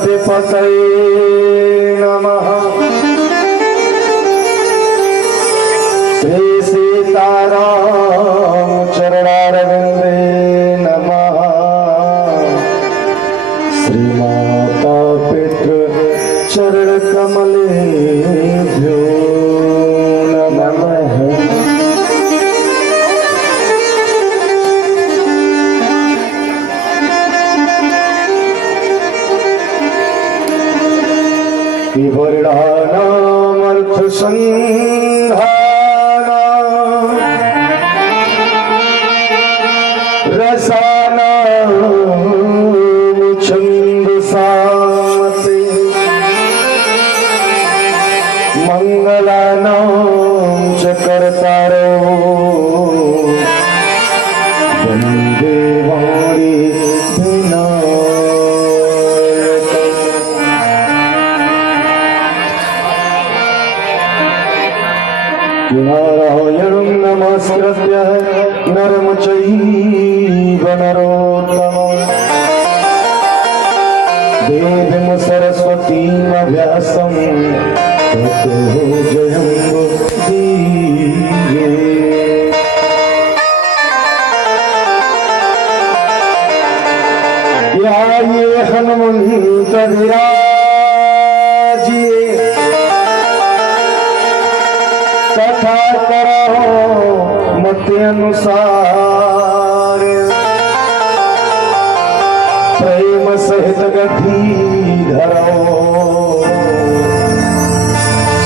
श्रीमन्महागणाधिपतये नमः। श्री सीताराम चरणारविंदे नमः। श्री माता पितृ चरण कमलेभ्यो नमः। विवर्णानामर्थ संधानां रसानां छन्दसामते मंगलानां च कर्तारो वन्दे वाणी नारायणं नमस्कृत्य नरं चैव नरोत्तमं देवीं सरस्वतीं व्यासं ततो जयमुदीरये। ध्याये हनुमन्त विराजिये कथा करो मत अनुसार प्रेम सहित गति धरो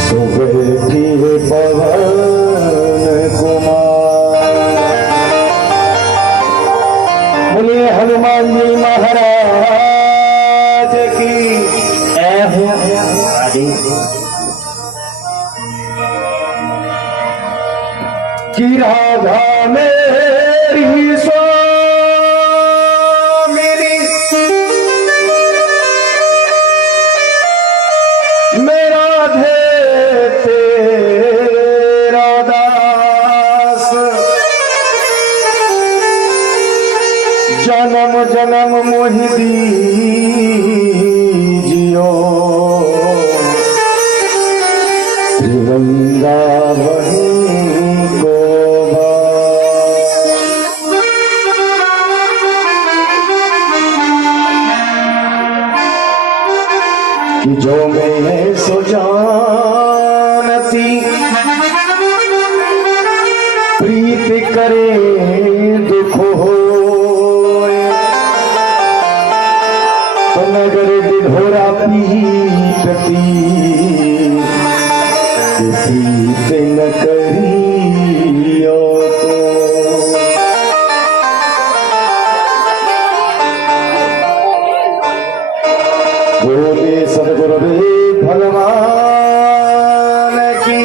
सुबेटी पवन कुमार। बोले हनुमान जी महाराज की कि राधा मेरी स्वामिनी मेरा धे तेरा दास जन्म जन्म मोहि दीजियो वृंदावन जो मैं सो जानती प्रीति करे दुख होए तो नगर दिधोरा पीटती प्रीति न करियो बोले सदगुरुदेव भगवान की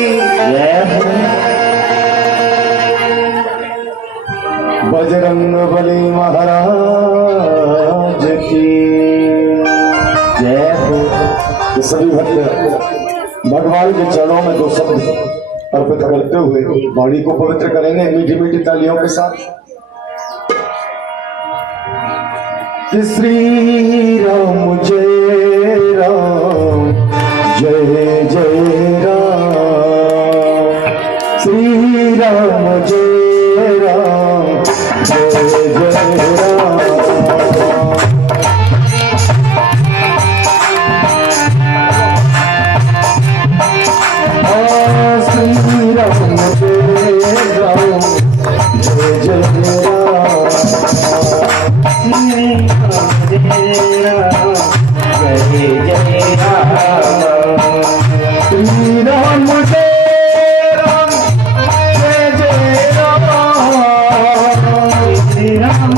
बजरंग बली महाराज की जय हो। सभी भक्त भगवान के चरणों में दो शब्द अर्पित करते हुए वाणी को पवित्र करेंगे मीठी मीठी तालियों के साथ। कि श्री राम जय राम जय जय राम। श्री राम जय राम जय जय राम। श्री राम जय राम जय जय राम। श्री राम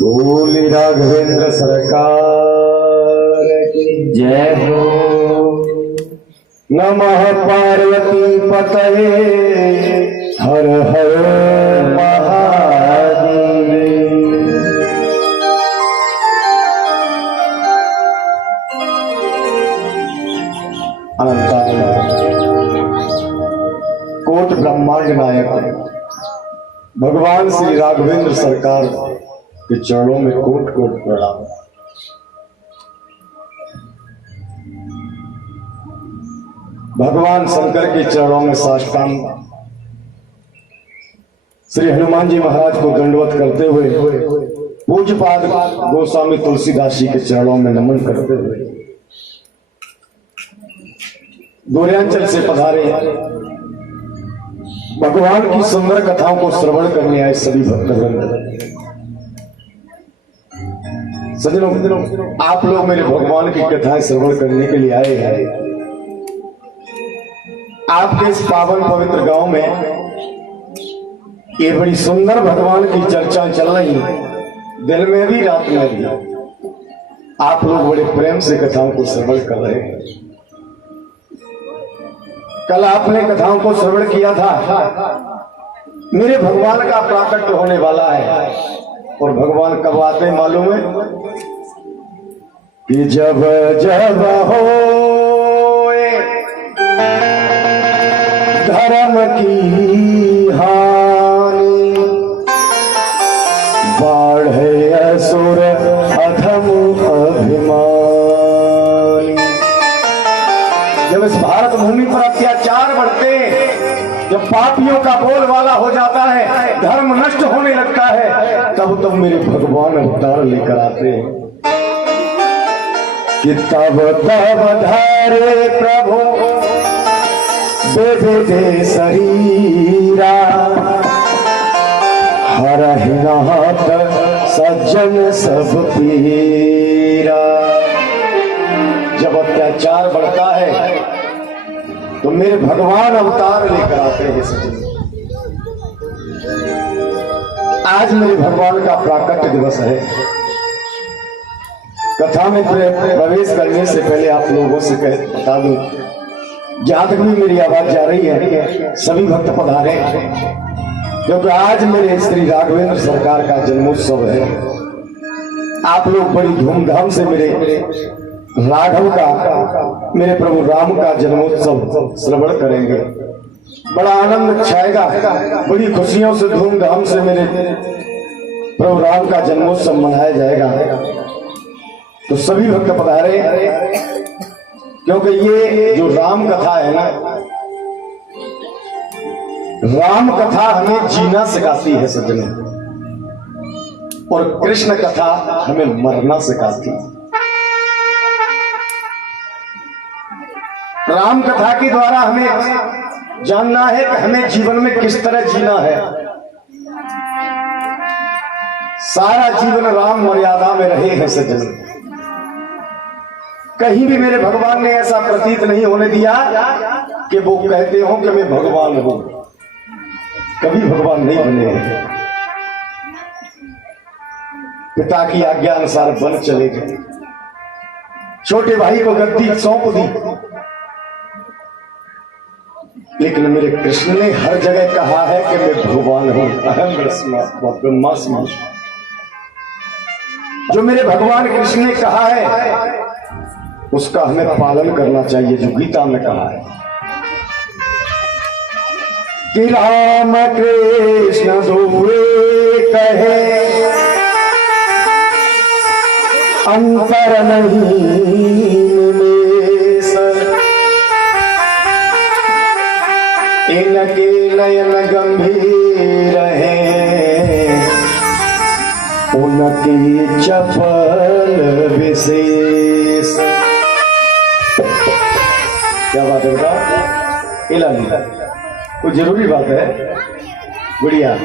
बोली राघवेंद्र सरकार की जय हो। नमः पार्वती पतये हर हर महादेव। कोट ब्रह्मांड नायक भगवान श्री राघवेंद्र सरकार के चरणों में कोट कोट प्रणाम। भगवान शंकर के चरणों में साष्टांग श्री हनुमान जी महाराज को दंडवत करते हुए पूज्यपाद गोस्वामी तुलसीदास जी के चरणों में नमन करते हुए गोरयांचल से पधारे भगवान की सुंदर कथाओं को श्रवण करने आए सभी भक्तवृंद। सज्जनों, आप लोग मेरे भगवान की कथाएं श्रवण करने के लिए आए हैं। आपके इस पावन पवित्र गांव में ये बड़ी सुंदर भगवान की चर्चा चल रही है। दिन में भी रात में भी आप लोग बड़े प्रेम से कथाओं को श्रवण कर रहे हैं। कल आपने कथाओं को श्रवण किया था, मेरे भगवान का प्राकट्य होने वाला है। और भगवान कब आते मालूम है? कि जब जब हो धर्म की हानि, बढ़े असुर अधम अभिमानी। जब इस भारत भूमि पर अत्याचार बढ़ते, जब पापियों का बोलबाला हो जाता है, धर्म नष्ट होने लगता है, तब मेरे भगवान अवतार लेकर आते हैं। कि तब धारे प्रभु दे शरीरा, हरहि नाथ सज्जन सब पीरा। जब अत्याचार बढ़ता है तो मेरे भगवान अवतार लेकर आते हैं सज्जन। आज मेरे भगवान का प्राकट्य दिवस है। कथा में प्रवेश करने से पहले आप लोगों से बता दूं, जहां तक भी मेरी आवाज जा रही है सभी भक्त पधारे, क्योंकि आज मेरे श्री राघवेंद्र सरकार का जन्मोत्सव है। आप लोग बड़ी धूमधाम से मेरे राघव का, मेरे प्रभु राम का जन्मोत्सव श्रवण करेंगे। बड़ा आनंद छाएगा, बड़ी खुशियों से धूमधाम से मेरे प्रभु राम का जन्मोत्सव मनाया जाएगा। तो सभी भक्त पधारे, क्योंकि ये जो राम कथा है ना, राम कथा हमें जीना सिखाती है सज्जनों, और कृष्ण कथा हमें मरना सिखाती है। राम कथा के द्वारा हमें जानना है कि हमें जीवन में किस तरह जीना है। सारा जीवन राम मर्यादा में रहे हैं सज्जन। कहीं भी मेरे भगवान ने ऐसा प्रतीत नहीं होने दिया कि वो कहते हो कि मैं भगवान हूं। कभी भगवान नहीं बने हैं। पिता की आज्ञा अनुसार बन चले गए। छोटे भाई को गद्दी सौंप दी, लेकिन मेरे कृष्ण ने हर जगह कहा है कि मैं भगवान हूं, अहम ब्रह्मास्मि। जो मेरे भगवान कृष्ण ने कहा है उसका हमें पालन करना चाहिए, जो गीता में कहा है कि राम कृष्ण दोए कहे अंतर नहीं निमेष, इनके नयन गंभीर हैं उनकी चपल विशेष। क्या बात है बेटा? इला कोई जरूरी बात है, गुड़िया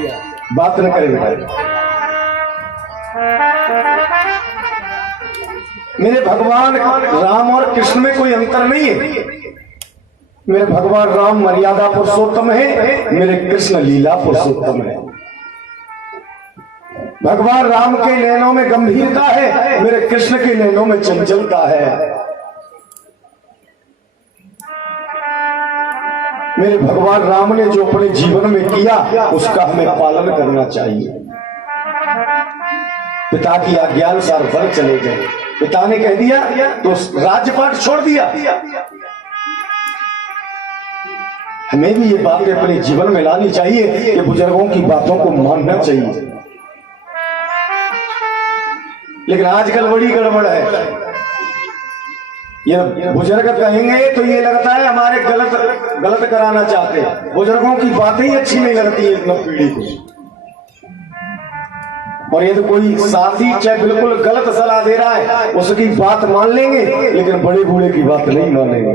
बात न करे बेटा। मेरे भगवान राम और कृष्ण में कोई अंतर नहीं है। मेरे भगवान राम मर्यादा पुरुषोत्तम है, मेरे कृष्ण लीला पुरुषोत्तम है। भगवान राम के नैनों में गंभीरता है, मेरे कृष्ण के नैनों में चंचलता है। मेरे भगवान राम ने जो अपने जीवन में किया उसका हमें पालन करना चाहिए। पिता की आज्ञानुसार वन चले गए, पिता ने कह दिया तो राज्यपाट छोड़ दिया। हमें भी ये बातें अपने जीवन में लानी चाहिए कि बुजुर्गों की बातों को मानना चाहिए। लेकिन आजकल बड़ी गड़बड़ है, ये बुजुर्ग कहेंगे तो ये लगता है हमारे गलत कराना चाहते हैं। बुजुर्गों की बातें ही अच्छी नहीं लगती है नव पीढ़ी को। और यदि कोई साथी चाहे बिल्कुल गलत सलाह दे रहा है उसकी बात मान लेंगे, लेकिन बड़े बूढ़े की बात नहीं मानेंगे।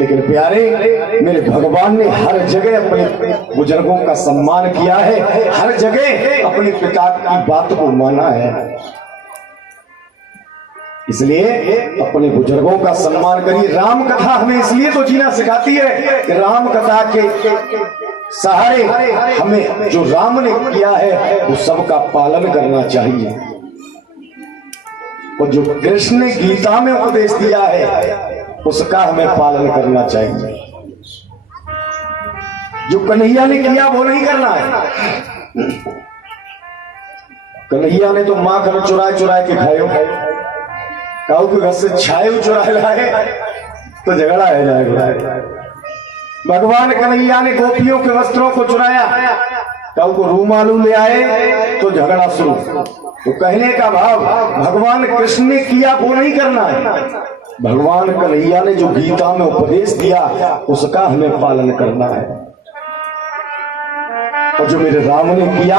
लेकिन प्यारे, मेरे भगवान ने हर जगह अपने बुजुर्गों का सम्मान किया है, हर जगह अपने पिता की बात को माना है। इसलिए अपने बुजुर्गों का सम्मान करिए। राम कथा हमें इसलिए तो जीना सिखाती है कि राम कथा के सहारे हमें जो राम ने किया है वो सबका पालन करना चाहिए। और जो कृष्ण ने गीता में उपदेश दिया है उसका हमें पालन करना चाहिए। जो कन्हैया ने किया वो नहीं करना है। कन्हैया ने तो माखन चुराए चुराए के खायो, काऊ के घर से छाए चुराए लाए तो झगड़ा है जाएगा। भगवान कन्हैया ने गोपियों के वस्त्रों को चुराया, काऊ को रूमालू ले आए तो झगड़ा शुरू। तो कहने का भाव भगवान कृष्ण ने किया वो नहीं करना है, भगवान कन्हैया ने जो गीता में उपदेश दिया उसका हमें पालन करना है। और जो मेरे राम ने किया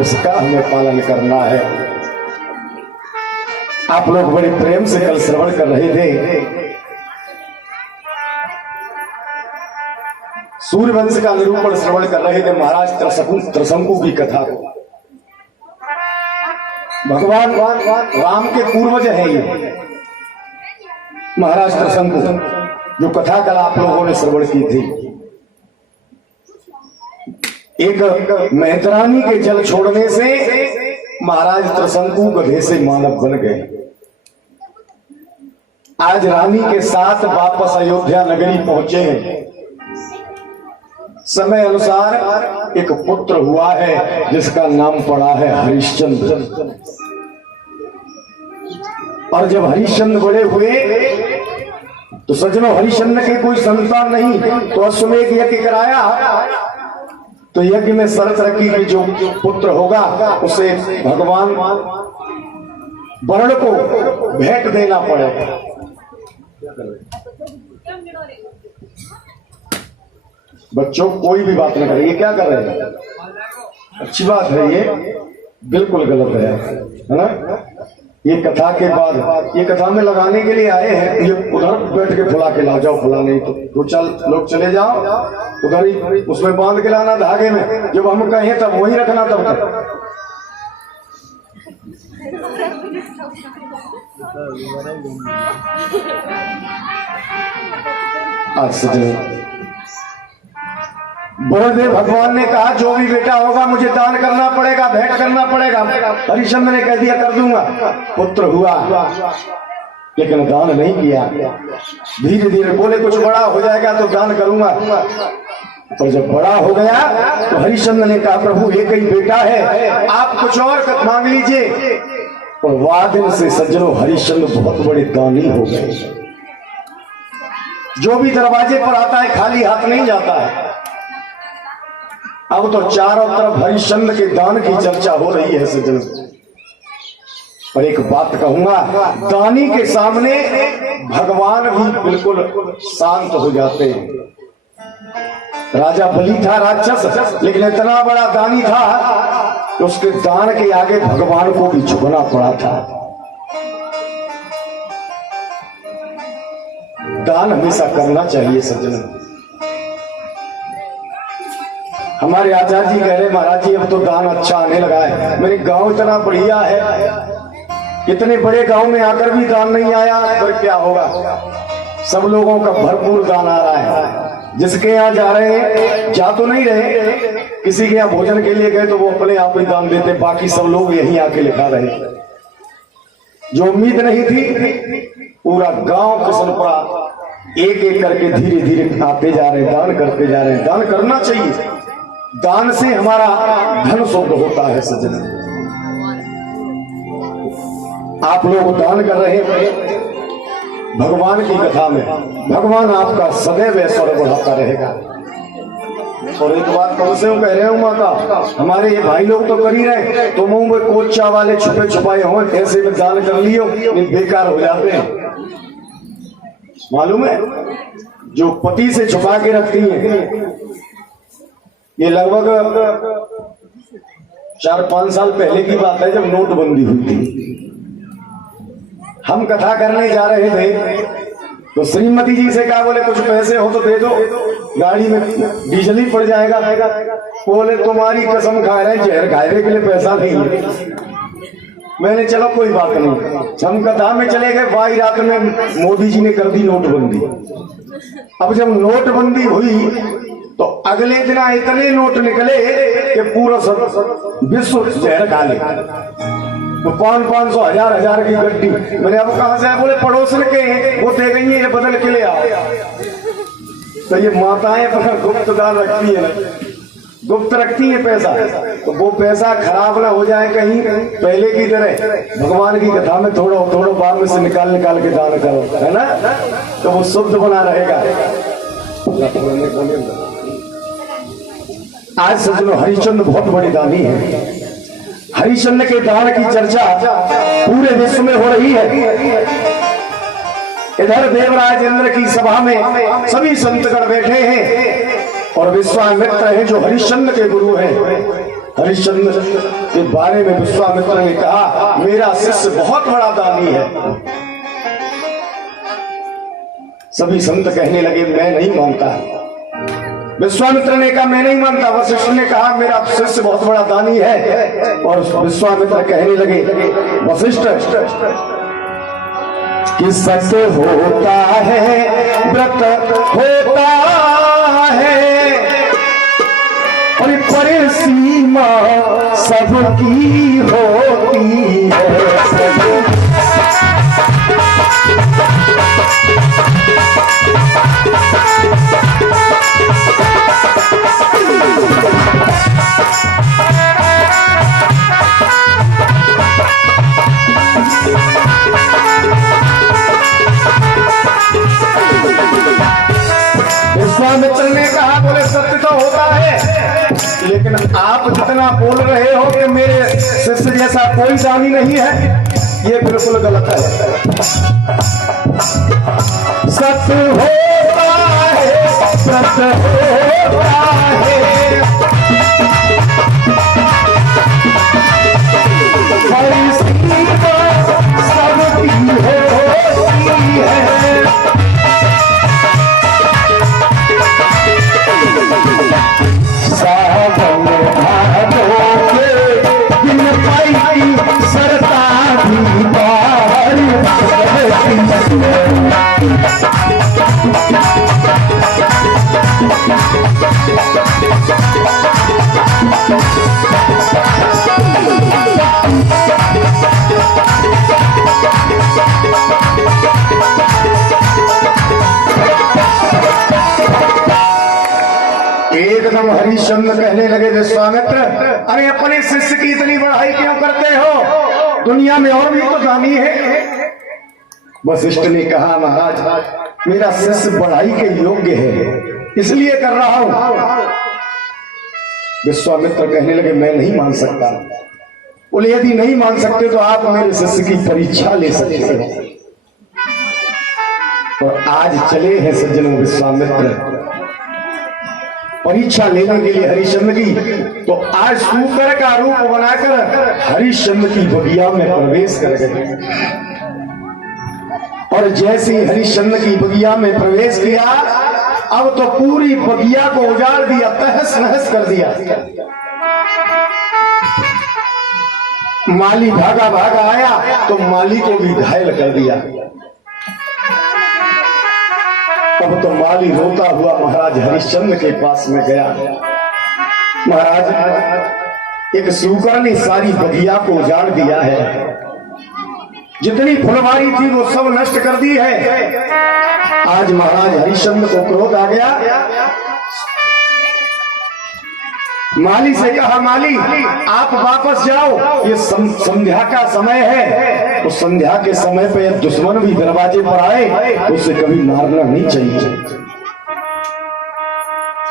उसका हमें पालन करना है। आप लोग बड़े प्रेम से कल श्रवण कर रहे थे सूर्यवंश का निरूपण श्रवण कर रहे थे, महाराज त्रसंकु की कथा को। भगवान राम के पूर्वज है ये महाराज त्रसंकु, जो कथा कल आप लोगों ने श्रवण की थी। एक मेहतरानी के जल छोड़ने से महाराज त्रसंकु गधे से मानव बन गए। आज रानी के साथ वापस अयोध्या नगरी पहुंचे हैं। समय अनुसार एक पुत्र हुआ है जिसका नाम पड़ा है हरिश्चंद्र। और जब हरिश्चंद्र बड़े हुए तो सज्जनों, हरिश्चंद्र के कोई संतान नहीं, तो अश्वमेध यज्ञ कराया। तो यज्ञ में शर्त रखी कि जो पुत्र होगा उसे भगवान वरुण को भेंट देना पड़ेगा। बच्चों कोई भी बात न करें, ये क्या कर रहे हैं? अच्छी बात है, ये बिल्कुल गलत है ना? ये कथा के बाद ये कथा में लगाने के लिए आए हैं, ये उधर बैठ के फुला के ला जाओ, फुला नहीं तो चल लोग चले जाओ उधर ही, उसमें बांध के लाना धागे में, जब हम कहें तब वहीं रखना तब तक। बलदेव भगवान ने कहा जो भी बेटा होगा मुझे दान करना पड़ेगा, भेंट करना पड़ेगा। हरिश्चंद्र ने कह दिया कर दूंगा। पुत्र हुआ लेकिन दान नहीं किया। धीरे धीरे बोले कुछ बड़ा हो जाएगा तो दान करूंगा। पर जब बड़ा हो गया तो हरिश्चंद्र ने कहा प्रभु एक ही बेटा है, आप कुछ और मांग लीजिए। और वादिन से सज्जनों हरिश्चंद्र बहुत बड़े दानी हो गए। जो भी दरवाजे पर आता है खाली हाथ नहीं जाता है। अब तो चारों तरफ हरिश्चंद्र के दान की चर्चा हो रही है सज्जनों। और एक बात कहूंगा, दानी के सामने भगवान भी बिल्कुल शांत हो जाते हैं। राजा बलि था राक्षस, लेकिन इतना बड़ा दानी था कि उसके दान के आगे भगवान को भी झुकना पड़ा था। दान हमेशा करना चाहिए सज्जनों। हमारे आचार्य जी कह रहे महाराज जी अब तो दान अच्छा आने लगा है। मेरे गांव इतना बढ़िया है, इतने बड़े गांव में आकर भी दान नहीं आया, पर क्या होगा, सब लोगों का भरपूर दान आ रहा है। जिसके यहाँ जा रहे हैं, जा तो नहीं रहे, किसी के यहाँ भोजन के लिए गए तो वो अपने आप ही दान देते, बाकी सब लोग यहीं आके लिखा रहे। जो उम्मीद नहीं थी, पूरा गांव किशनपुरा एक एक करके धीरे धीरे आते जा रहे हैं, दान करते जा रहे हैं। दान करना चाहिए, दान से हमारा धन शुद्ध होता है सज्जन। आप लोग दान कर रहे हैं भगवान की कथा में, भगवान आपका सदैव ऐश्वर्य बढ़ाता रहेगा। और एक बात कौन से कह रहे हूं माता, हमारे ये भाई लोग तो कर ही रहे, तो मुंह में कोचा वाले छुपे छुपाए हो, ऐसे में दान कर लियो, बेकार हो जाते हैं। मालूम है, जो पति से छुपा के रखती है, ये लगभग 4-5 साल पहले की बात है, जब नोटबंदी हुई थी। हम कथा करने जा रहे थे तो श्रीमती जी से कहा, बोले कुछ पैसे हो तो दे दो, गाड़ी में डीजल ही पड़ जाएगा। बोले तुम्हारी कसम खा रहे हैं, जहर खाने के लिए पैसा नहीं है। मैंने चलो कोई बात नहीं, हम कथा में चले गए। बाई रात में मोदी जी ने कर दी नोटबंदी। अब जब नोटबंदी हुई तो अगले दिन इतने नोट निकले कि पूरा विश्व जहर खा ले। तो 500-500 हजार की गड्डी। मैंने अब कहां से आए, बोले पड़ोसन के हैं, वो दे गई है, ये बदल के ले आओ। तो ये माताएं अपना गुप्त दान रखती है, गुप्त रखती है पैसा, तो वो पैसा खराब ना हो जाए कहीं, पहले की तरह भगवान की कथा में थोड़ा थोड़ा बाद में से निकाल निकाल के दान करो, है ना, तो वो शुद्ध बना रहेगा। आज सज्जनों हरिश्चंद्र बहुत बड़ी दानी है। हरिश्चंद्र के दान की चर्चा पूरे विश्व में हो रही है। इधर देवराज इंद्र की सभा में सभी संतगण बैठे हैं और विश्वामित्र हैं जो हरिश्चंद्र के गुरु हैं। हरिश्चंद्र के बारे में विश्वामित्र ने कहा, मेरा शिष्य बहुत बड़ा दानी है। सभी संत कहने लगे मैं नहीं मानता। विश्वामित्र ने कहा मैं नहीं मानता। वशिष्ठ ने कहा मेरा शिष्य बहुत बड़ा दानी है। और विश्वामित्र कहने लगे, वशिष्ठ कि सत्य होता है, व्रत होता है, और परिसीमा सबकी होती है। विश्वामित्र ने कहा, बोले सत्य तो होता है, लेकिन आप जितना बोल रहे हो कि मेरे शिष्य जैसा कोई दानी नहीं है, ये बिल्कुल गलत है। सत्य होता है, सत्य होता है, परिसीमा सबकी होती है। सावन भादों के दिन पाई सरता भी बाहर एकदम हरिश्चंद्र कहने लगे विश्वामित्र, अरे अपने शिष्य की इतनी बढ़ाई क्यों करते हो? दुनिया में और भी तो दानी है। वशिष्ठ ने कहा, महाराज मेरा शिष्य बढ़ाई के योग्य है, इसलिए कर रहा हूं। विश्वामित्र कहने लगे, मैं नहीं मान सकता। बोले, यदि नहीं मान सकते तो आप मेरे शिष्य की परीक्षा ले सकते हो। और आज चले हैं सज्जनों विश्वामित्र परीक्षा लेने के लिए हरिश्चंद्र की। तो आज सूकर का रूप बनाकर हरिश्चंद्र की बगिया में प्रवेश कर गए। और जैसे ही हरिश्चंद्र की बगिया में प्रवेश किया, अब तो पूरी बगिया को उजाड़ दिया, तहस नहस कर दिया। माली भागा भागा आया तो माली को भी घायल कर दिया। अब तो माली रोता हुआ महाराज हरिश्चंद्र के पास में गया। महाराज, एक सूकर ने सारी बगिया को उजाड़ दिया है, जितनी फुलवारी थी वो सब नष्ट कर दी है। आज महाराज हरिश्चंद्र को क्रोध आ गया। माली से कहा, माली आप वापस जाओ, ये संध्या का समय है। तो संध्या के समय पे दुश्मन भी दरवाजे पर आए तो उसे कभी मारना नहीं चाहिए।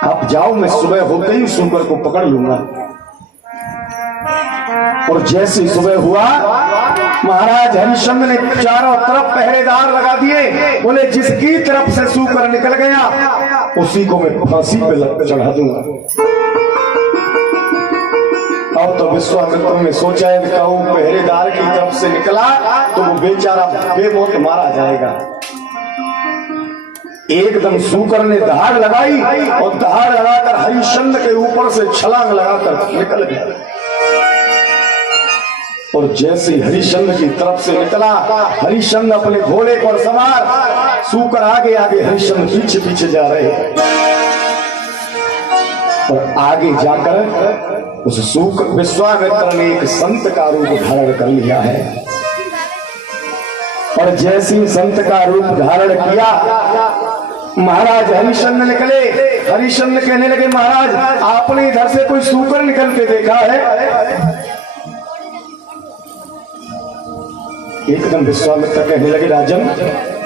आप जाओ, मैं सुबह होते ही सूकर को पकड़ लूंगा। और जैसे सुबह हुआ, महाराज हरिश्चंद्र ने चारों तरफ पहरेदार लगा दिए। बोले, जिसकी तरफ से सूकर निकल गया उसी को मैं फांसी पे चढ़ा दूंगा। अब तो विश्वामित्र ने सोचा है, पहरेदार की तरफ से निकला तो वो बेचारा बेमौत मारा जाएगा। एकदम सूकर ने दहाड़ लगाई और दहाड़ लगाकर हरिश्चंद्र के ऊपर से छलांग लगाकर निकल गया। और जैसे हरिश्चंद्र की तरफ से निकला, हरिश्चंद्र अपने घोड़े पर सवार, सूकर आगे आगे, हरिश्चंद्र पीछे पीछे जा रहे हैं। और आगे जाकर उस सूकर विश्वामित्र ने एक संत का रूप धारण कर लिया है। और जैसे संत का रूप धारण किया, महाराज हरिश्चंद्र निकले। हरिश्चंद्र कहने लगे, महाराज आपने इधर से कोई सूकर निकलते देखा है? एकदम विश्वामित्र कहने लगे, राजन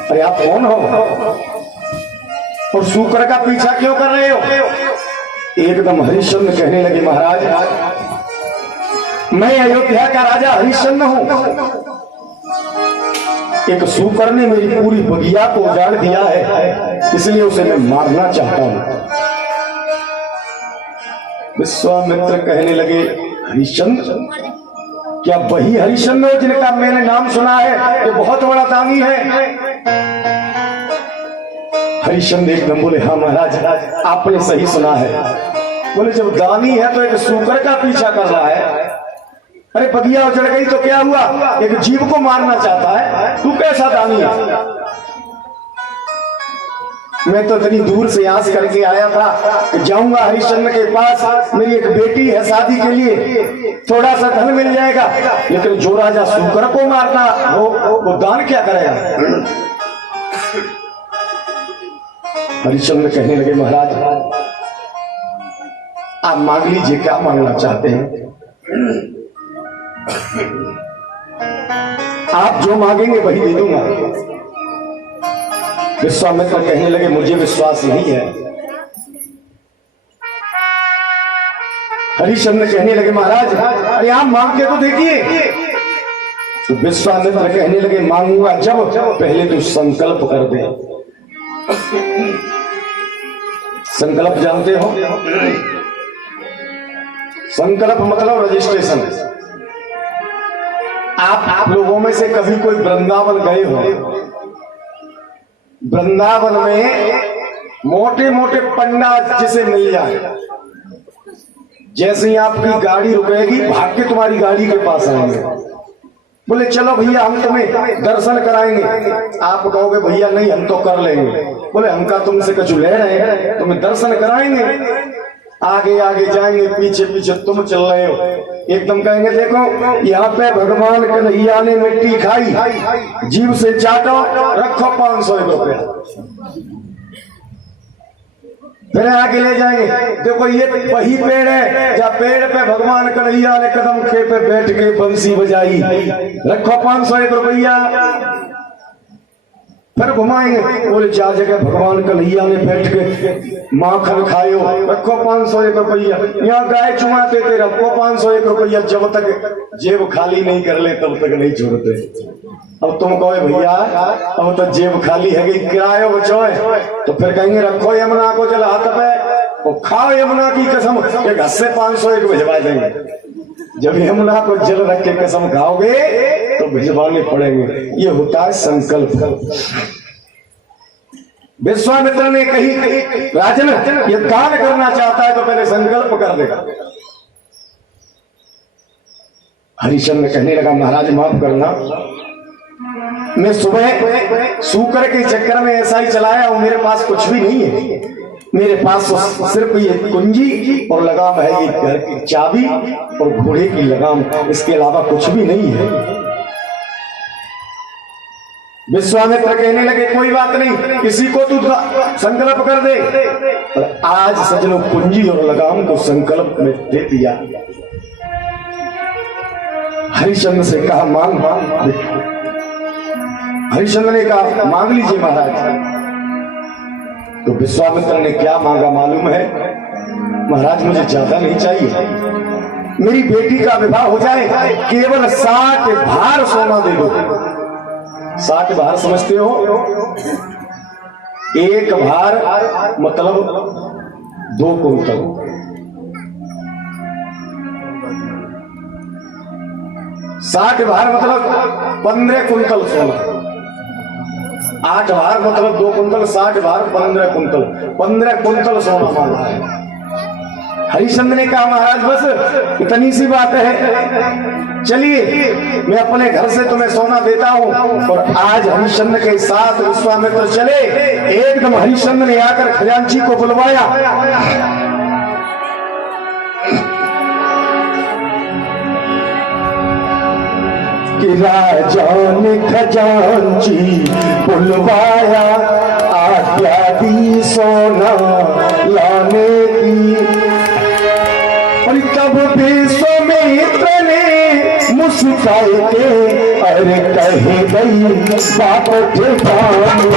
अरे आप कौन हो और सूकर का पीछा क्यों कर रहे हो? एकदम हरिश्चंद्र कहने लगे, महाराज मैं अयोध्या का राजा हरिश्चंद्र हूं। एक सूकर ने मेरी पूरी बगिया को उजाड़ दिया है, इसलिए उसे मैं मारना चाहता हूं। विश्वामित्र कहने लगे, हरिश्चंद्र, क्या वही हरिश्चंद्र जिनका मैंने नाम सुना है? ये बहुत बड़ा दानी है। हरिश्चंद्र एकदम बोले, हाँ महाराज आपने सही सुना है। बोले, जब दानी है तो एक सूकर का पीछा कर रहा है। अरे बगिया उजड़ गई तो क्या हुआ? एक जीव को मारना चाहता है, तू कैसा दानी है? मैं तो इतनी दूर से आस करके आया था कि जाऊंगा हरिश्चंद्र के पास, मेरी एक बेटी है शादी के लिए, थोड़ा सा धन मिल जाएगा। लेकिन जो राजा सूकर को मारना वो दान क्या करेगा? हरिश्चंद्र कहने लगे, महाराज आप मांग लीजिए, क्या मांगना चाहते हैं? आप जो मांगेंगे वही दे दूंगा। विश्वामित्र कहने लगे, मुझे विश्वास नहीं है। हरिश्चंद्र कहने लगे, महाराज अरे आप मांग के तो देखिए। तो विश्वामित्र कहने लगे, मांगूंगा जब पहले तो संकल्प कर दे। संकल्प जानते हो? संकल्प मतलब रजिस्ट्रेशन। आप लोगों में से कभी कोई वृंदावन गए हो? वृंदावन में मोटे मोटे पंडा जिसे मिल जाए, जैसे ही आपकी गाड़ी रुकेगी भाग के तुम्हारी गाड़ी के पास आएंगे। बोले, चलो भैया हम तुम्हें दर्शन कराएंगे। आप कहोगे, भैया नहीं हम तो कर लेंगे। बोले, हमका तुमसे कुछ ले रहे हैं, तुम्हें दर्शन कराएंगे। आगे आगे जाएंगे, पीछे पीछे तुम चल रहे हो। एकदम कहेंगे, देखो यहाँ पे भगवान कन्हैया ने मिट्टी खाई, जीव से चाटो, रखो 500 रुपया। फिर आगे ले जाएंगे। देखो ये वही पेड़ है जहाँ पेड़ पे भगवान कन्हैया ने कदम खे पे बैठ के बंसी बजाई, रखो 501 रुपया। फिर घुमाएंगे, बोले चार जगह भगवान कन्हैया ने बैठ के माखन खायो, रखो 501 रुपया। यहाँ गाय चुमाते थे, रखो 501 रुपया। जब तक जेब खाली नहीं कर ले तब तक नहीं छोड़ते। अब तुम कहो भैया अब तो जेब खाली है कि किराया बचोए, तो फिर कहेंगे रखो यमुना को जल हाथ पे और खाओ यमुना की कसम, एक घर से 501 भिजवा देंगे। जब यमुना को जल रख के कसम खाओगे तो भिजवाने पड़ेंगे। ये होता है संकल्प। विश्वामित्र ने कही राजन ये दान करना चाहता है तो पहले संकल्प कर देगा। हरिश्चंद्र कहने लगा महाराज माफ करना, मैं सुबह सूकर के चक्कर में ऐसा ही चलाया हूं, मेरे पास कुछ भी नहीं है। मेरे पास सिर्फ ये कुंजी और लगाम है, ये घर की चाबी और घोड़े की लगाम, इसके अलावा कुछ भी नहीं है। विश्वामित्र कहने लगे कोई बात नहीं, किसी को तू संकल्प कर दे। और आज सजनों कुंजी और लगाम को संकल्प में दे दिया। हरिश्चंद्र से कहा मांग मांग। हरिश्चंद्र ने कहा मांग लीजिए महाराज। तो विश्वामित्र ने क्या मांगा मालूम है? महाराज मुझे ज्यादा नहीं चाहिए, मेरी बेटी का विवाह हो जाए, केवल 60 भार सोना दे दो। 60 भार समझते हो? एक भार मतलब 2 कुंतल। 60 भार मतलब 15 कुंतल सोना। 8 भार मतलब 2 कुंतल, 60 भार 15 कुंतल। 15 कुंतल सोना मांगा है। हरिश्चंद्र ने कहा महाराज बस इतनी सी बात है, चलिए मैं अपने घर से तुम्हें सोना देता हूं। और आज हरिश्चंद्र के साथ विश्वामित्र चले। एकदम हरिश्चंद्र ने आकर खजांची को बुलवाया। कि राजा ने खजांची बुलवाया, आज्ञा दी सोना लाने की। और तब विश्वामित्र ने मुस्काए के अरे कहे गई बाप ठिकाने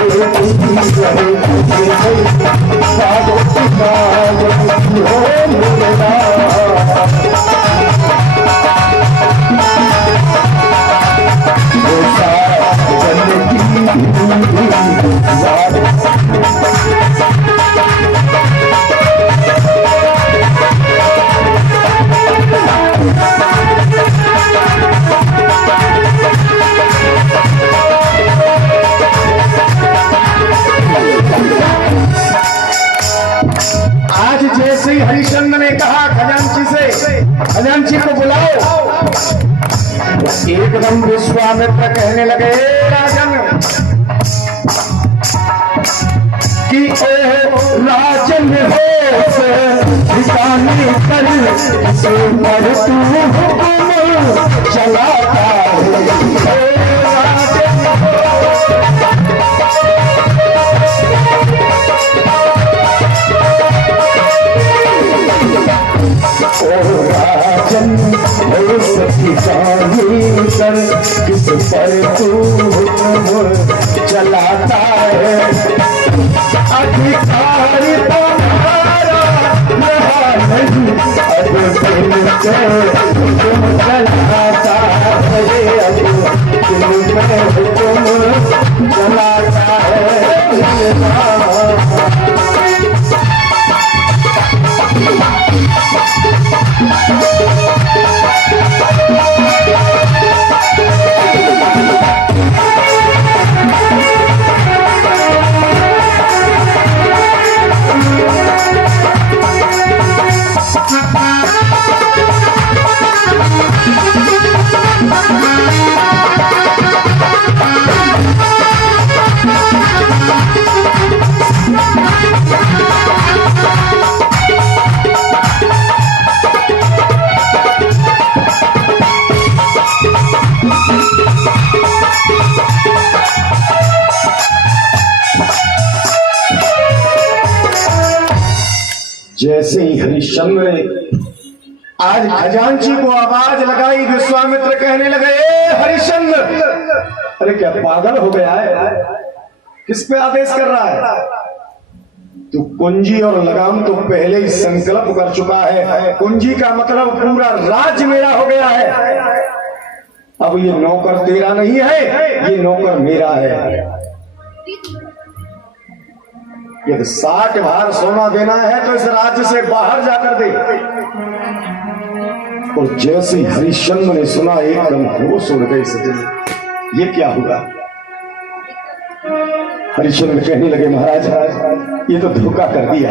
हरिश्चंद्र ने कहा खजांची से, खजांची को बुलाओ। एकदम विश्वामित्र कहने लगे राजन कि ओ राजन हो ठिकाने पर इसे पर तू हुक्म चलाता है। राजन हो सखी किस पर तू हुक्म चलाता है। अधिकारी तुम्हारा रहा नहीं, अब तुम चलाता है, अब तुम हुक्म चलाता है। जैसे ही हरिश्चंद्र ने आज खजांची को आवाज लगाई, विश्वामित्र कहने लगे, ए हरिश्चंद्र, अरे क्या पागल हो गया है? किस पे आदेश कर रहा है? तू कुंजी और लगाम तो पहले ही संकल्प कर चुका है। कुंजी का मतलब पूरा राज्य मेरा हो गया है। अब ये नौकर तेरा नहीं है, ये नौकर मेरा है। यदि 60 भार सोना देना है तो इस राज्य से बाहर जाकर दे। और जैसे हरिश्चंद्र ने सुना, एकदम होश उड़ गई सजन, ये क्या हुआ? हरिश्चंद्र कहने लगे, महाराज ये तो धोखा कर दिया।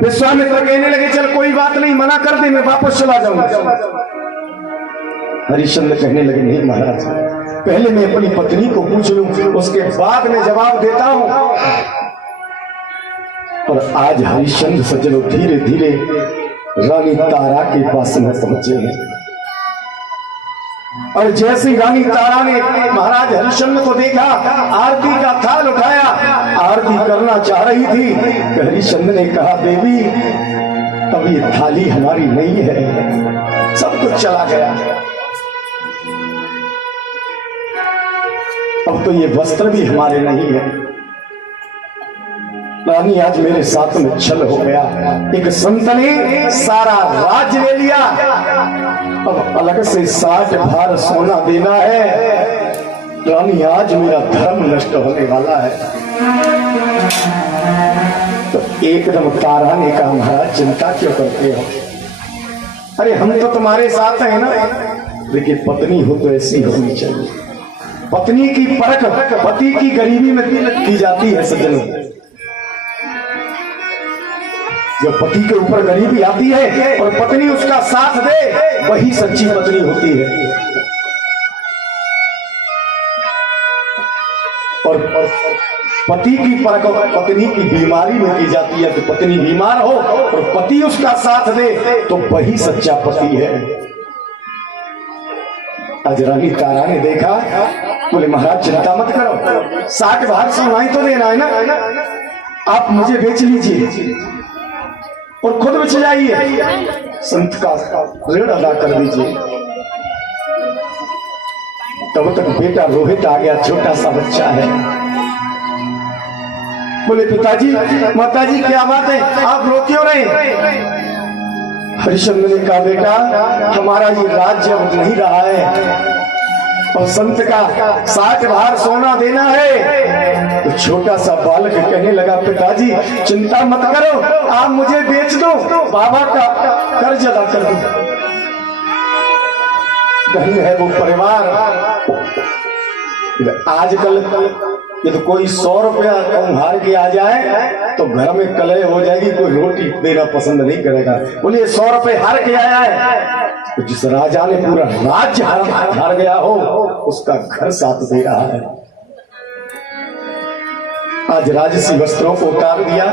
विश्वामित्र कहने लगे, चल कोई बात नहीं, मना कर दे, मैं वापस चला जाऊंगा। हरिश्चंद्र कहने लगे, नहीं महाराज, पहले मैं अपनी पत्नी को पूछ लूं, उसके बाद मैं जवाब देता हूं। और आज हरिश्चंद्र सज्जनों धीरे धीरे रानी तारा के पास में पहुंचे हैं। और जैसे ही रानी तारा ने महाराज हरिश्चंद्र को देखा, आरती का थाल उठाया, आरती करना चाह रही थी, हरिश्चंद्र ने कहा, देवी अब ये थाली हमारी नहीं है, सब कुछ चला गया। अब तो ये वस्त्र भी हमारे नहीं है। रानी आज मेरे साथ में छल हो गया। एक संत ने सारा राज्य ले लिया, अब अलग से 60 भार सोना देना है। रानी आज मेरा धर्म नष्ट होने वाला है। तो एकदम तारा ने कहा, महाराज चिंता क्यों करते हो? अरे हम तो तुम्हारे साथ हैं ना। लेकिन पत्नी हो तो ऐसी होनी चाहिए। पत्नी की परख पति की गरीबी में की जाती है सज्जनों। जब पति के ऊपर गरीबी आती है और पत्नी उसका साथ दे, वही सच्ची पत्नी होती है। और पति की परख पत्नी की बीमारी में की जाती है। तो पत्नी बीमार हो और पति उसका साथ दे, तो वही सच्चा पति है। आज रानी तारा ने देखा, बोले महाराज चिंता मत करो, 60 भार सोना ही तो देना है ना, आप मुझे बेच लीजिए और खुद बच जाइए, संत का ऋण अदा कर दीजिए। तब तक बेटा रोहित आ गया, छोटा सा बच्चा है। बोले पिताजी, माताजी क्या बात है, आप रो क्यों रहे? हरिश्चंद्र ने कहा, बेटा हमारा ये राज्य अब नहीं रहा है और संत का 60 भार सोना देना है। तो छोटा सा बालक कहने लगा, पिताजी चिंता मत करो, आप मुझे बेच दो, बाबा का कर्ज अदा कर दो। धन्य है वो परिवार। आजकल यदि कोई 100 रुपया हार के आ जाए तो घर में कलह हो जाएगी, कोई रोटी देना पसंद नहीं करेगा। बोलिए 100 रुपए हार के आया है, तो जिस राजा ने पूरा राज्य हार गया हो, उसका घर साथ दे रहा है। आज राजसी वस्त्रों को उतार दिया।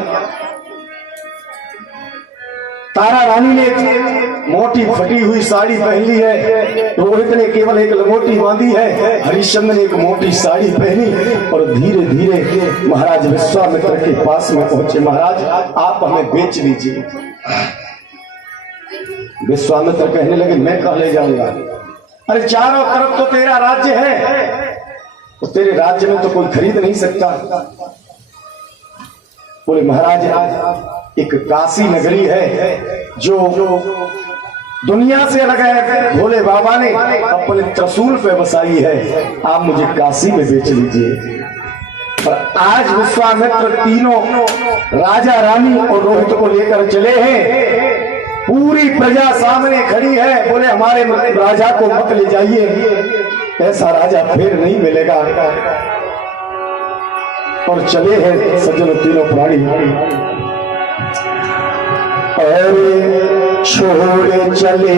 तारा रानी ने मोटी फटी हुई साड़ी पहन ली है, रोहित ने केवल एक लंगोटी बांधी है, हरिश्चंद्र ने एक मोटी साड़ी पहनी और धीरे धीरे महाराज विश्वामित्र के पास में पहुंचे। महाराज आप हमें बेच दीजिए। विश्वामित्र कहने लगे, मैं कहाँ ले जाऊंगा? अरे चारों तरफ तो तेरा राज्य है, तो तेरे राज्य में तो कोई खरीद नहीं सकता। बोले महाराज एक काशी नगरी है जो दुनिया से अलग है, भोले बाबा ने अपने त्रिशूल पे बसाई है, आप मुझे काशी में बेच लीजिए। और आज विश्वामित्र तीनों राजा रानी और रोहित को लेकर चले हैं। पूरी प्रजा सामने खड़ी है। बोले हमारे राजा को मत ले जाइए, ऐसा राजा फिर नहीं मिलेगा। और चले हैं सज्जन तीनों प्राणी। अरे छोड़ चले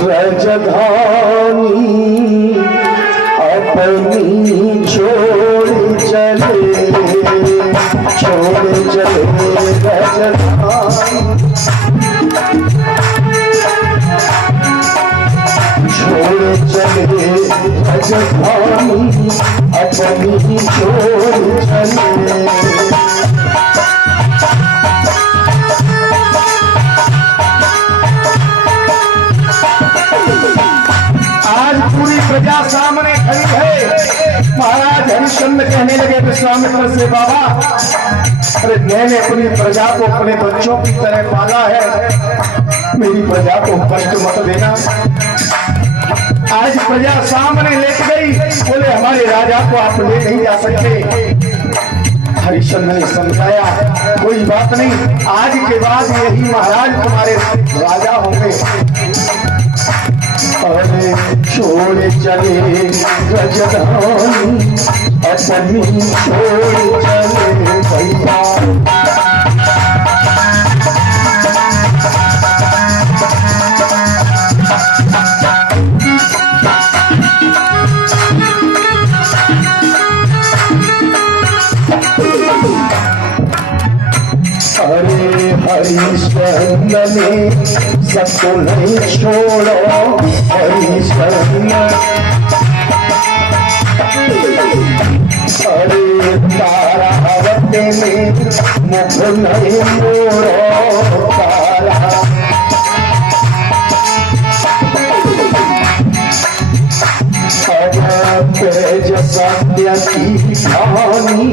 रजधानी अपनी, छोड़ चले रजधानी, छोड़ चले रजधानी अपनी, छोड़ चले लगे विश्वामित्र से, बाबा अरे मैंने अपनी प्रजा को अपने बच्चों की तरह पाला है, मेरी प्रजा को कष्ट मत देना। आज प्रजा सामने लेट गई, बोले हमारे राजा को आप ले नहीं जा सकते। हरिश्चंद्र ने समझाया कोई बात नहीं, आज के बाद यही महाराज तुम्हारे राजा होंगे। अरे छोड़ चले गजधानी, अपनी छोड़ चले भैया। अरे हरिश्चंद्र ने सबको नहीं छोड़ो, हरिश्चंद्र अरे तारा हवते में मुख नहीं मोड़ो, तारा तेज सत्य की कहानी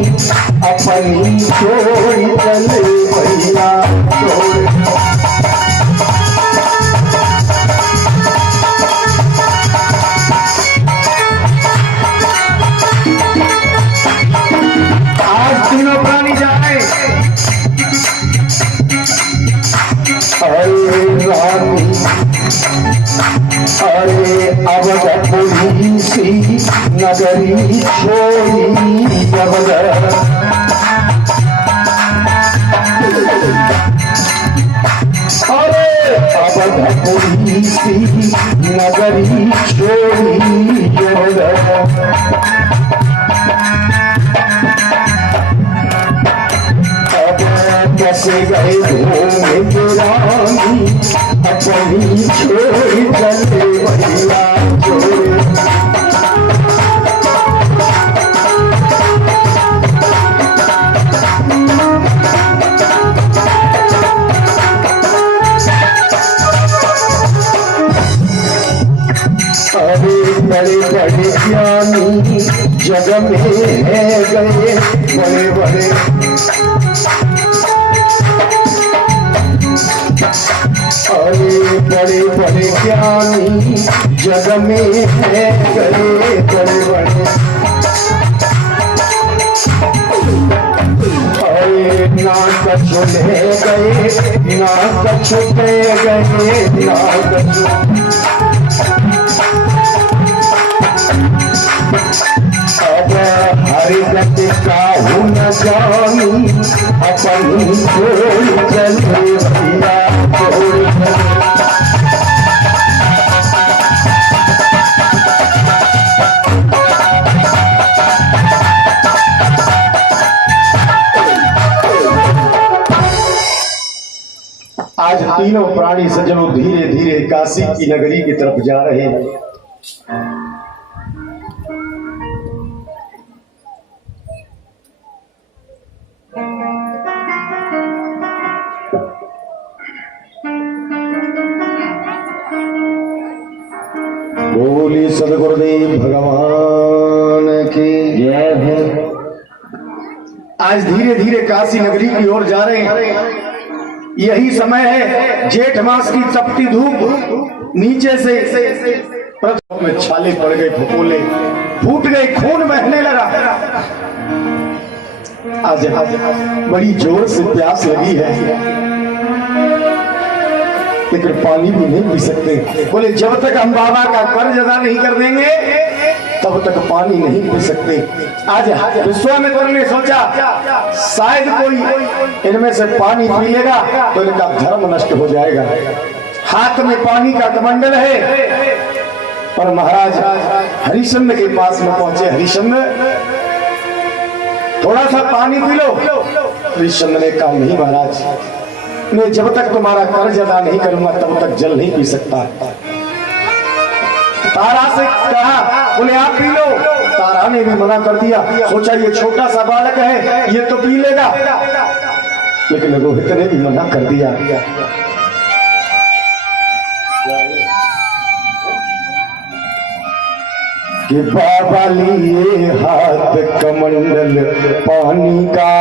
अपनी छोड़ी चले भैया छोड़। आज तीनों प्राणी जाए। अरे रानी अरे अवधपुरी सी नगरी छोड़ी अवध। अरे अवधपुरी सी नगरी छोड़ी अवध। कैसे गए घूमे के रानी, अपनी छोड़ी चले भैया छोड़। अरे बड़े बड़े ज्ञानी जग में है गए, बड़े बड़े अरे बड़े बड़े ज्ञानी जग में है गए, बड़े बड़े अरे ना कछु ले गए, ना कछु दे गए, ना कछु। अब हरि गति का हूँ न जानी, अपनी छोड़ चले भैया छोड़। आज तीनों प्राणी सज्जनों धीरे धीरे काशी की नगरी की तरफ जा रहे हैं। बोली सदगुरुदेव भगवान की जय है। आज धीरे धीरे काशी नगरी की ओर जा रहे हैं। यही समय है जेठ मास की तपती धूप, नीचे से में छाले पड़ गए, फफोले फूट गए, खून बहने लगा। आज बड़ी जोर से प्यास लगी है, लेकिन पानी भी नहीं पी सकते। बोले जब तक हम बाबा का कर्ज अदा नहीं कर देंगे तब तक पानी नहीं पी सकते। आज विश्वामित्र ने सोचा शायद कोई इनमें से पानी पी लेगा तो इनका धर्म नष्ट हो जाएगा। हाथ में पानी का कमंडल है, पर महाराज हरिश्चंद्र के पास में पहुंचे। हरिश्चंद्र थोड़ा सा पानी पी लो। हरिश्चंद्र ने कहा नहीं महाराज, मैं जब तक तुम्हारा कर्ज अदा नहीं करूंगा तब तक जल नहीं पी सकता। तारा से कहा, बोले आप पी लो। तारा ने भी मना कर दिया, सोचा ये छोटा सा बालक है ये तो पी लेगा, लेकिन रोहित ने भी मना कर दिया। कि बाबा लिए हाथ कमंडल पानी का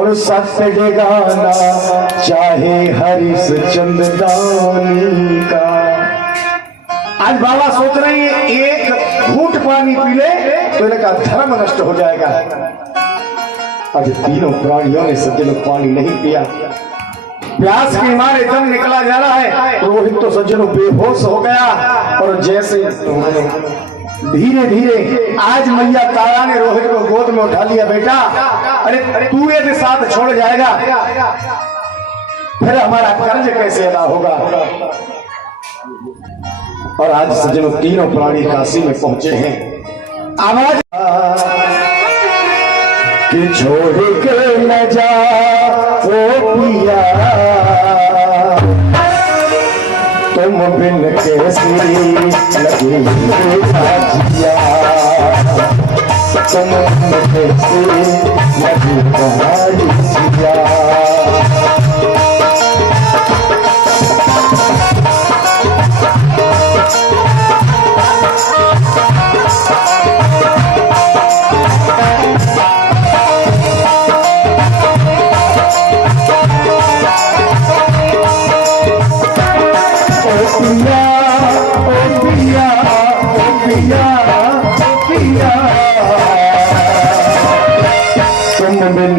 और सत्य जगाना चाहे हरिश चंददानी का। आज बाबा सोच रहे हैं एक घूंट पानी पी ले तो इनका धर्म नष्ट हो जाएगा। आज तीनों प्राणियों ने सज्जनों पानी नहीं पिया, प्यास के मारे दम निकला जा रहा है। रोहित तो सज्जनों बेहोश हो गया और जैसे धीरे धीरे आज मैया तारा ने रोहित को गोद में उठा लिया। बेटा अरे तू यदि साथ छोड़ जाएगा फिर हमारा कर्ज कैसे अदा होगा। और आज सज्जनों तीनों प्राणी काशी में पहुंचे हैं। आवाज कि छोड़ के न जा ओ पिया तुम बिन कैसी लगे जिया, तुम बिन कैसी लगे जिया। तुम बिन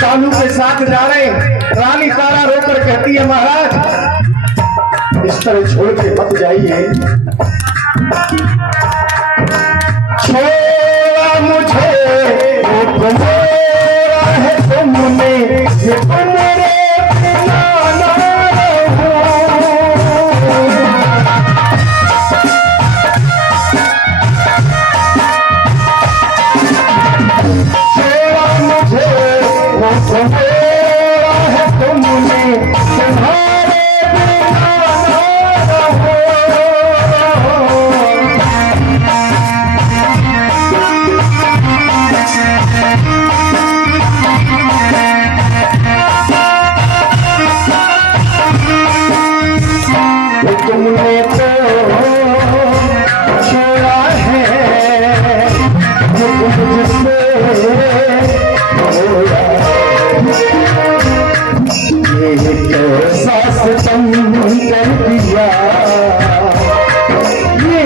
कालू के साथ जा रहे हैं। रानी तारा रोकर कहती है महाराज इस तरह छोड़ के मत जाइए, छोड़ा मुझे वो तुम्हारा है तुमने ये मेरे है तुमने तुम्हारे तुमने तो छोड़ा है जिससे सास तुम कर दिया, ये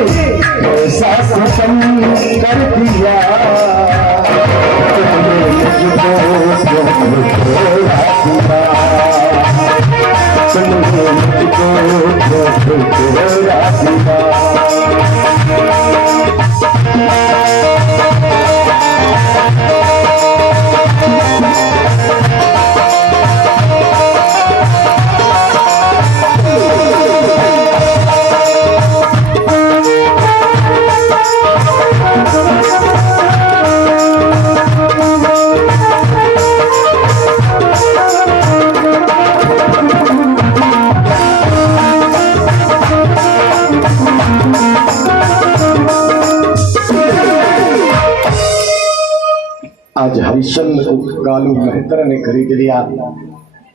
सास तुम कर दिया, तुमने मुझको छोड़ा दिया, तुमने मुझको छोड़ा दिया। आज हरिश्चंद्र को कालू मेहतर ने खरीद लिया।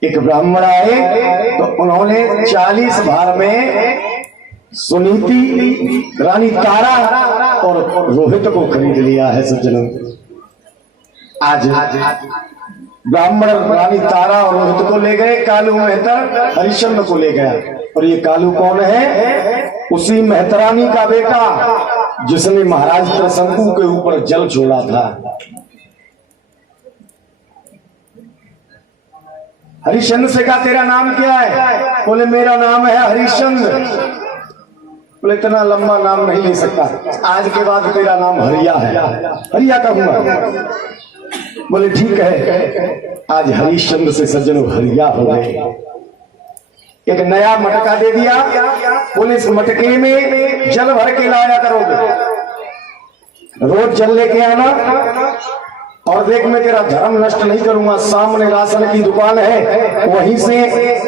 एक ब्राह्मण आए तो उन्होंने 40 भार में सुनीति, रानी तारा और रोहित को खरीद लिया है। सज्जनों आज ब्राह्मण रानी तारा और रोहित को ले गए, कालू मेहतर हरिश्चंद्र को ले गया। और ये कालू कौन है? उसी मेहतरानी का बेटा जिसने महाराज त्रिशंकु के ऊपर जल छोड़ा था। हरिश्चंद्र से कहा तेरा नाम क्या है? बोले मेरा नाम है हरिश्चंद्र। बोले इतना लंबा नाम नहीं ले सकता, आज के बाद तेरा नाम हरिया है, हरिया कहूंगा। बोले ठीक है, आज हरिश्चंद्र से सज्जनों हरिया हो गए। एक नया मटका दे दिया, बोले इस मटके में जल भर के लाया करोगे, रोज जल लेके आना, और देख मैं तेरा धर्म नष्ट नहीं करूंगा, सामने राशन की दुकान है, वहीं से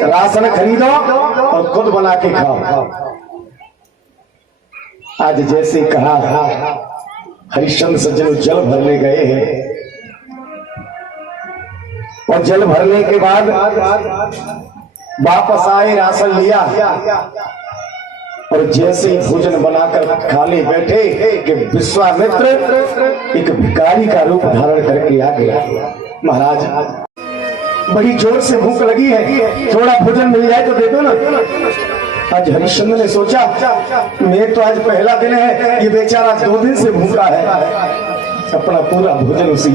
राशन खरीदो और खुद बना के खाओ। आज जैसे कहा हरिश्चंद्र सज्जन जल भरने गए हैं, और जल भरने के बाद वापस आए, राशन लिया, और जैसे ही भोजन बनाकर खाने बैठे कि विश्वामित्र एक भिखारी का रूप धारण करके आ गया। महाराज बड़ी जोर से भूख लगी है, थोड़ा भोजन मिल जाए तो दे दो ना। आज हरिश्चंद्र ने सोचा मैं तो आज पहला दिन है, ये बेचारा 2 दिन से भूखा है, अपना पूरा भोजन उसी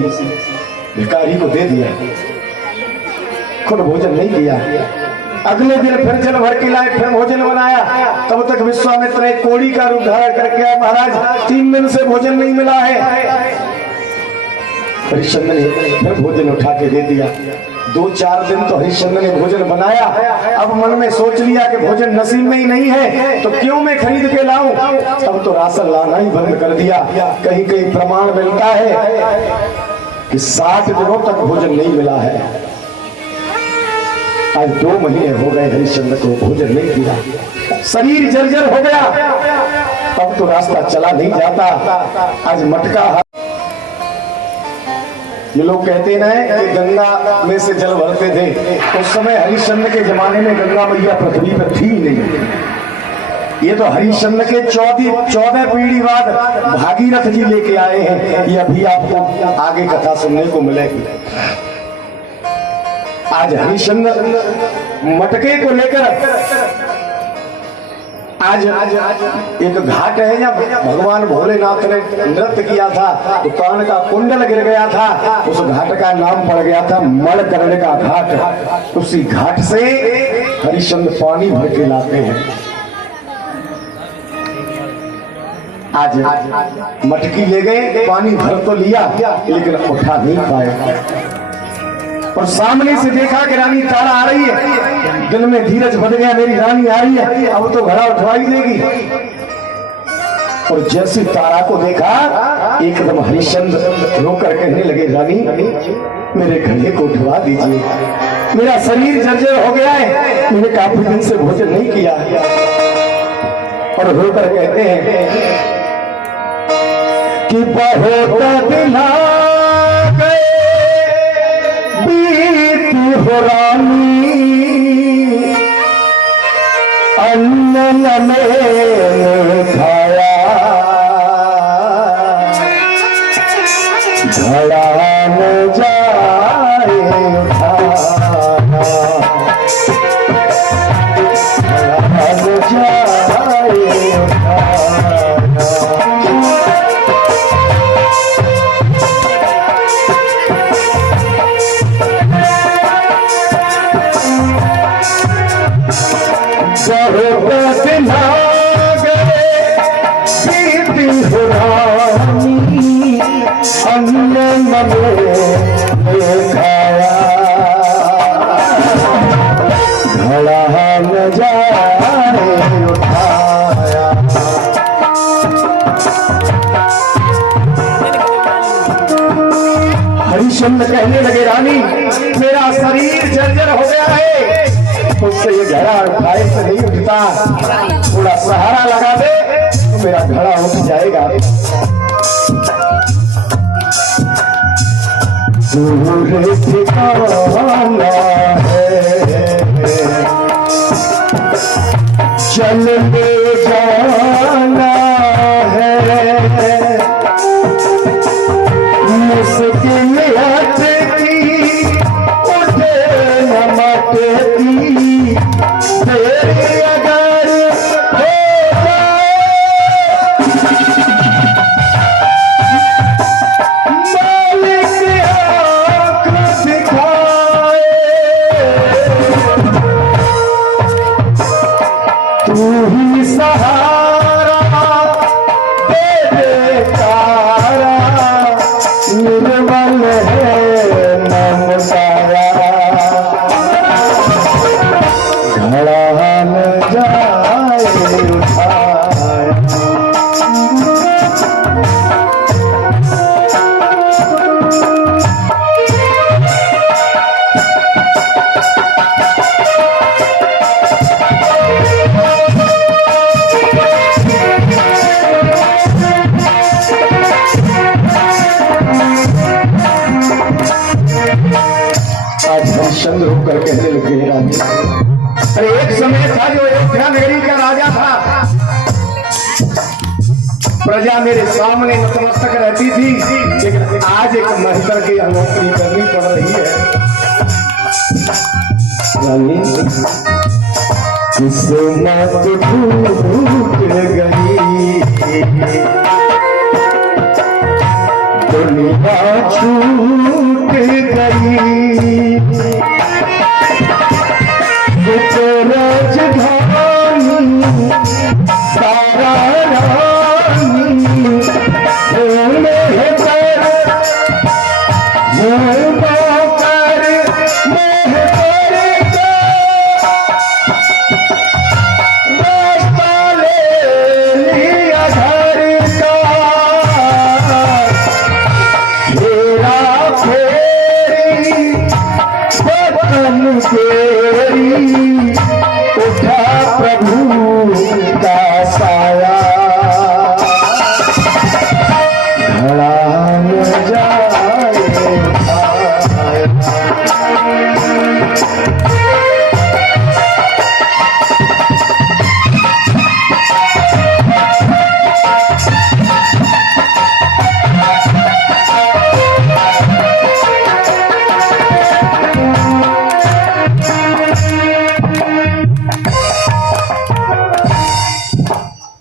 भिखारी को दे दिया, खुद भोजन नहीं किया। अगले दिन फिर जल भर के लाए, फिर भोजन बनाया, तब तक विश्वामित्र एक कोड़ी का रूप धारण करके आया। महाराज 3 दिन से भोजन नहीं मिला है। हरिश्चंद्र ने फिर भोजन उठा के दे दिया। 2-4 दिन तो हरिश्चंद्र ने भोजन बनाया, अब मन में सोच लिया कि भोजन नसीब में ही नहीं है तो क्यों मैं खरीद के लाऊं। अब तो राशन लाना ही बंद कर दिया। कहीं कहीं प्रमाण मिलता है कि 60 दिनों तक भोजन नहीं मिला है। आज 2 महीने हो गए हरिश्चंद्र को भोजन नहीं किया, शरीर जर्जर हो गया, अब तो रास्ता चला नहीं जाता। आज मटका, ये लोग कहते ना कि गंगा में से जल भरते थे, उस समय हरिश्चंद्र के जमाने में गंगा मैया पृथ्वी पर थी नहीं। ये तो हरिश्चंद्र के 14 पीढ़ी बाद भागीरथ जी लेके आए हैं। ये अभी आपको आगे कथा सुनने को मिलेगी। आज हरिश्चंद्र मटके को लेकर आज एक घाट है जहाँ भगवान भोलेनाथ ने नृत्य किया था, तो कान का कुंडल गिर गया था, उस घाट का नाम पड़ गया था मणकर्ण का घाट। उसी घाट से हरिश्चंद्र पानी भर के लाते हैं। आज मटकी ले गए, पानी भर तो लिया लेकिन उठा नहीं पाए, और सामने से देखा कि रानी तारा आ रही है, दिल में धीरज बढ़ गया, मेरी रानी आ रही है, अब तो घड़ा उठवा ही देगी। और जैसे तारा को देखा एकदम हरिश्चंद्र रोकर कहने लगे रानी मेरे घड़े को उठवा दीजिए, मेरा शरीर जर्जर हो गया है, मैंने काफी दिन से भोजन नहीं किया। और रोकर कहते हैं कि बहुत दिन हो रानी अन्न में खाया घड़ा न जाए उठाना, घड़ा न जाए उठाना। हरिश्चंद्र कहने लगे रानी मेरा शरीर जर्जर हो गया है, मुझसे ये घड़ा उठाए से नहीं उठता, थोड़ा सहारा लगा दे तो मेरा घड़ा उठ जाएगा। दूर ठिकाना है चल ले जाना है, मुश्किल अटकी उठे न मटकी, तेरी अगर हो जाए मालिक आँख दिखाए सहारा तेरे तारा निर्मल है मन सारा घड़ा न जाए उठाए। हरिश्चंद्र होकर कहने लगे राजा, अरे एक समय था जो अयोध्या नगरी का राजा था, प्रजा मेरे सामने नतमस्तक रहती थी, लेकिन आज एक महिला की नौकरी करनी पड़ रही है। किस्मत टूट गई, दुनिया छूट गई, राजधानी सारा रानी उठा प्रभु का साया घड़ा न जाए।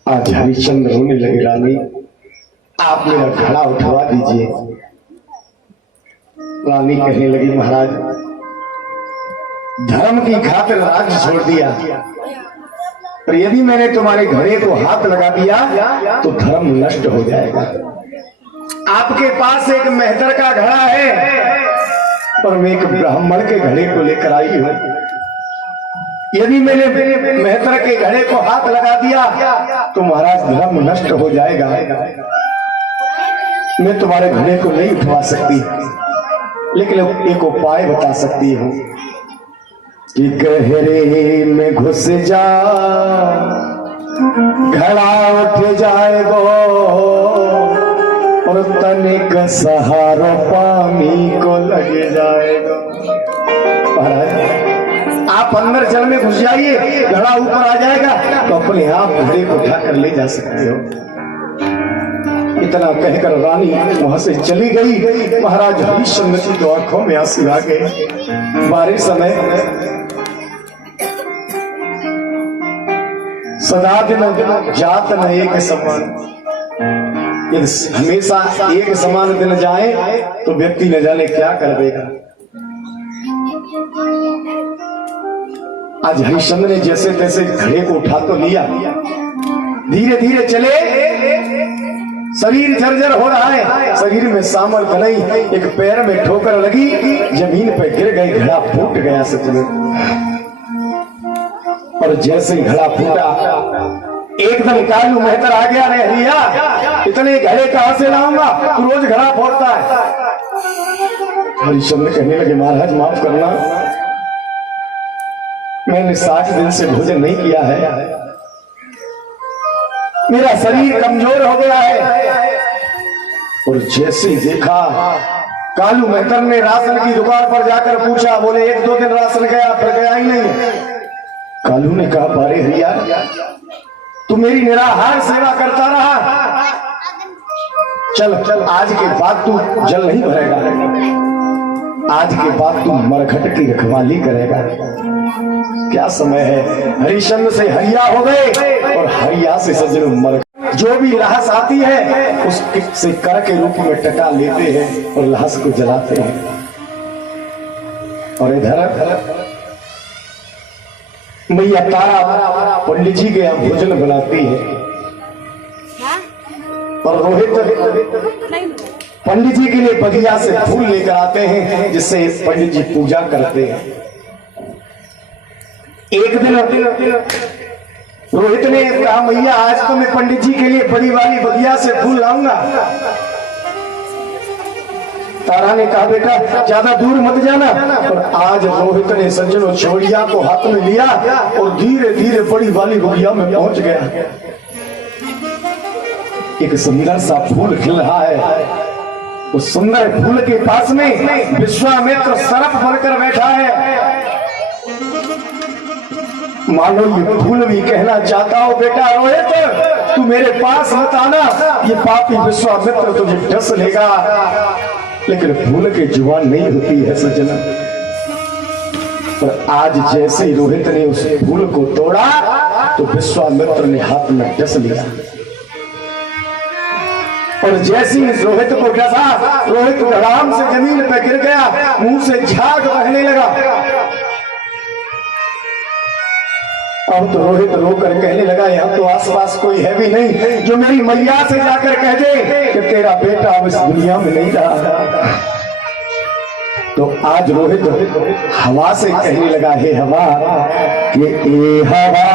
आज हरिश्चंद्र होने लगे, रानी आप मेरा घड़ा उठवा दीजिए। रानी कहने लगी, महाराज धर्म की खातिर राज्य छोड़ दिया, पर यदि मैंने तुम्हारे घड़े को हाथ लगा दिया तो धर्म नष्ट हो जाएगा। आपके पास एक मेहतर का घड़ा है, पर मैं एक ब्राह्मण के घड़े को लेकर आई हूं। यदि मैंने मेहतर के घड़े को हाथ लगा दिया तो महाराज धर्म नष्ट हो जाएगा। मैं तुम्हारे घड़े को नहीं उठवा सकती, लेकिन एक उपाय बता सकती हूँ कि गहरे में घुस जा, घड़ा उठ जाएगा और तनिक सहारा पानी को लग जाएगा। महाराज आप अंदर जल में घुस जाइए, घड़ा ऊपर आ जाएगा तो अपने आप घड़े को उठाकर ले जा सकते हो। इतना कहकर रानी वहां से चली गई। महाराज हरिश्चंद्र की तो आंखों में आंसू आ गए। बारिश समय सदा दिन जात न एक समान, यदि हमेशा एक समान दिन जाए तो व्यक्ति न जाने क्या कर देगा। आज हरिश्चंद्र ने जैसे तैसे घड़े को उठा तो लिया, धीरे धीरे चले, शरीर जर्जर हो रहा है, शरीर में सामर्थ्य नहीं, एक पैर में ठोकर लगी, जमीन पर गिर गई, घड़ा फूट गया सचमुच। और जैसे ही घड़ा फूटा एकदम कालू मेहतर आ गया, रे हरिया इतने घड़े कहां से लाऊंगा, तू रोज घड़ा फोड़ता है। हरिश्चंद्र कहने लगे, महाराज माफ करना, मैंने 60 दिन से भोजन नहीं किया है, मेरा शरीर कमजोर हो गया है। और जैसे ही देखा, कालू मेहतर ने राशन की दुकान पर जाकर पूछा, बोले 1-2 दिन राशन गया, फिर गया ही नहीं। कालू ने कहा, बारे हरिया तू मेरी निराहार सेवा करता रहा, चल चल आज के बाद तू जल नहीं भरेगा, आज के बाद तू मरघट की रखवाली करेगा। क्या समय है, हरिश्चंद्र से हरिया हो गए और हरिया से सज्जन मरघट, जो भी लाश आती है उससे कर के रूप में टका लेते हैं और लाश को जलाते हैं। और इधर मैया तारा पंडित जी के यहाँ भोजन बनाती है और रोहित पंडित जी के लिए बगिया से फूल लेकर आते हैं जिससे पंडित जी पूजा करते हैं। एक दिन रोहित ने कहा मैया आज तो मैं पंडित जी के लिए बड़ी वाली बगिया से फूल लाऊंगा। तारा ने कहा बेटा ज्यादा दूर मत जाना। और आज रोहित ने सज्जनों छोड़िया को हाथ में लिया और धीरे धीरे बड़ी वाली बगिया में पहुंच गया। एक सुंदर सा फूल खिल रहा है। उस सुंदर फूल के पास में विश्वामित्र सरफ बनकर बैठा है। मानो ये फूल भी कहना चाहता हो बेटा रोहित तू मेरे पास मत आना, ये पापी विश्वामित्र तुझे डस लेगा। लेकिन फूल की जुबान नहीं होती है सज्जन। पर आज जैसे ही रोहित ने उस फूल को तोड़ा तो विश्वामित्र ने हाथ में डस लिया। और जैसे ही रोहित को डसा रोहित धड़ाम से जमीन पर गिर गया, मुंह से झाग बहने लगा। अब तो रोहित रोकर कहने लगा यहाँ तो आसपास कोई है भी नहीं जो मेरी मैया से जाकर कह दे कि तेरा बेटा अब इस दुनिया में नहीं रहा। तो आज रोहित हवा से कहने लगा हे हवा कि ए हवा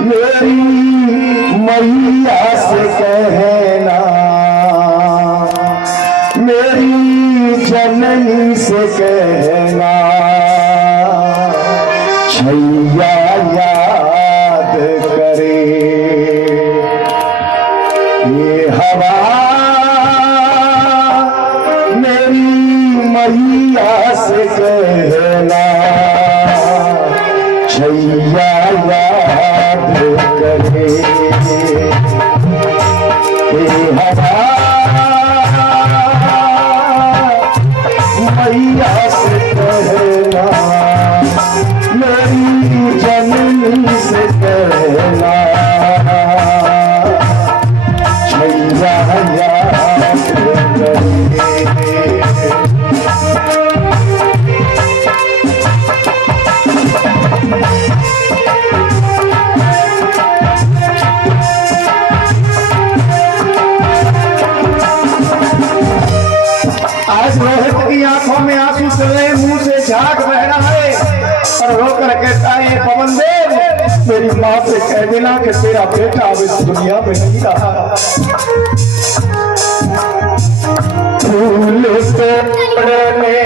मेरी मैया से कहना, मेरी जननी से कहना छैया याद करे। ये हवा मेरी मैया से कहना छैया याद करे। ये हवा मैया से कहना मेरी जननी से कहना छैया याद करे। आज रोहित की आंखों में आंसू चल रहे, मुंह से झाग बह रहा है और रोकर कहता है पवन देव मेरी माँ से कह देना कि तेरा बेटा अब इस दुनिया में नहीं रहा। फूल तोड़ने